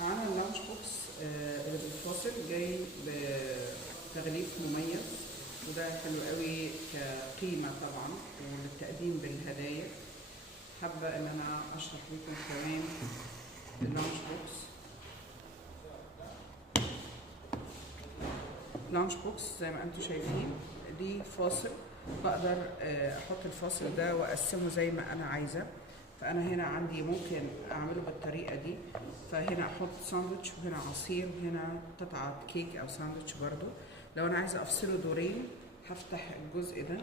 معانا اللانش بوكس اللي بالفاصل جاي بتغليف مميز، وده حلو قوي كقيمة طبعا وللتقديم بالهدايا. حابة ان انا اشرح لكم كمان اللانش بوكس. لانش بوكس زي ما انتم شايفين دي فاصل، بقدر احط الفاصل ده واقسمه زي ما انا عايزة. فانا هنا عندي ممكن اعمله بالطريقه دي، فهنا احط ساندوتش وهنا عصير وهنا قطعه كيك او ساندوتش. برضو لو انا عايزه افصله دورين هفتح الجزء ده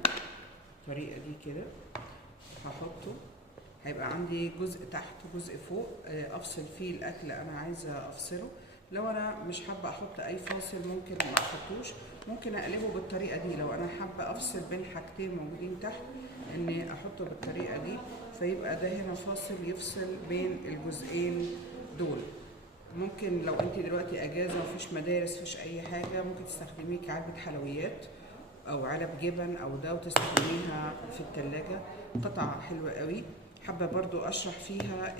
بالطريقه دي كده، هحطه، هيبقى عندي جزء تحت وجزء فوق افصل فيه الاكل انا عايزه افصله. لو انا مش حابه احط اي فاصل ممكن ما احطوش، ممكن اقلبه بالطريقه دي. لو انا حابه افصل بين حاجتين موجودين تحت اني احطه بالطريقه دي، فيبقى ده هنا فاصل يفصل بين الجزئين دول. ممكن لو انت دلوقتي اجازه ومفيش مدارس مفيش اي حاجه، ممكن تستخدميه كعلبه حلويات او علب جبن او ده وتستخدميها في التلاجة. قطعه حلوه قوي. حابه برضو اشرح فيها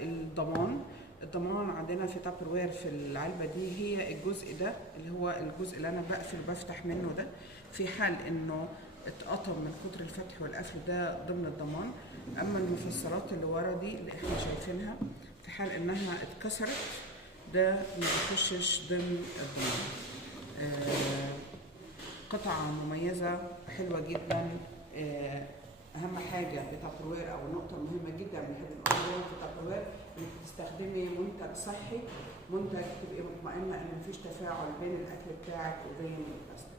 الضمان عندنا في تابروير في العلبه دي، هي الجزء ده اللي هو الجزء اللي انا بقفل بفتح منه ده، في حال انه اتقطم من كتر الفتح والقفل ده ضمن الضمان. اما المفصلات اللي ورا دي اللي احنا شايفينها، في حال انها اتكسرت ده ما بيخشش ضمن الضمان. قطعه مميزه حلوه جدا. اهم حاجه في تابروير او نقطه مهمه جدا بنحب نقولها في تابروير، انك تستخدمي منتج صحي، منتج تبقي مطمئنه ان مفيش تفاعل بين الاكل بتاعك وبين البلاستيك.